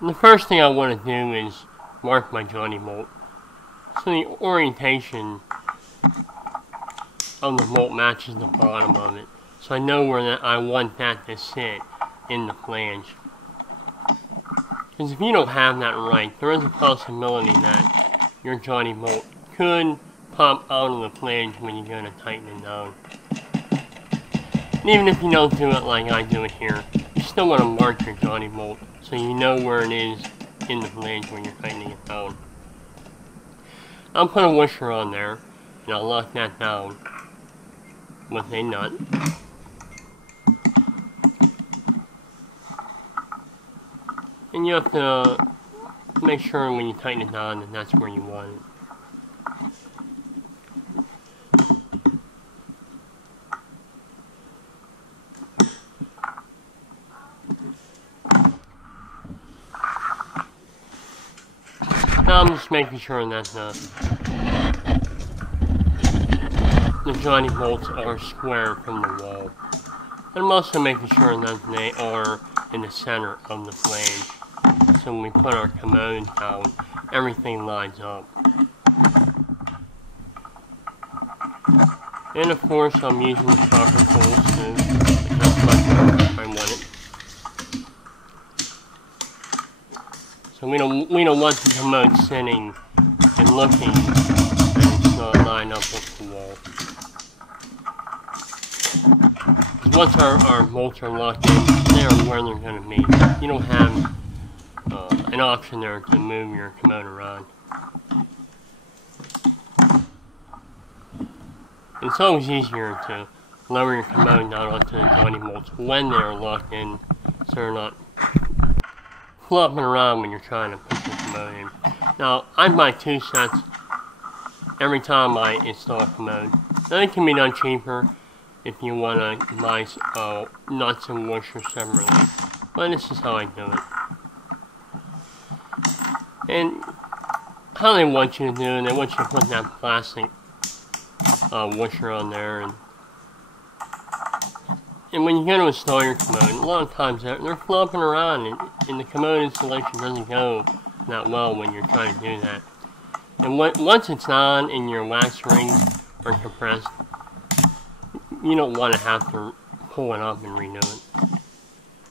The first thing I want to do is mark my joining bolt. So the orientation of the bolt matches the bottom of it. So I know where that I want that to sit in the flange. Because if you don't have that right, there is a possibility that your joining bolt could pop out of the flange when you go to tighten it down. And even if you don't do it like I do it here, you still want to mark your joining bolt so you know where it is in the flange when you're tightening it down. I'll put a washer on there, and I'll lock that down with a nut. And you have to make sure when you tighten it down that that's where you want it. Now I'm just making sure that the joining bolts are square from the wall. And I'm also making sure that they are in the center of the flange. So when we put our commode down, everything lines up. And of course I'm using the proper tools to adjust my bolt if I want it. So we don't want the commode sitting and looking and it's not lined up with the wall. Once our bolts are locked in, they are where they're going to be. You don't have an option there to move your commode around. It's always easier to lower your commode down onto the joining bolts when they're locked in, so they're not flopping around when you're trying to put the commode in. Now, I buy 2 sets every time I install a commode. Now, it can be done cheaper if you want to buy nuts and washers separately, but this is how I do it. And how they want you to do it, they want you to put that plastic washer on there, and when you go to install your commode, a lot of times they're flopping around, and the commode installation doesn't go that well when you're trying to do that. And once it's on and your wax rings are compressed, you don't want to have to pull it up and redo it.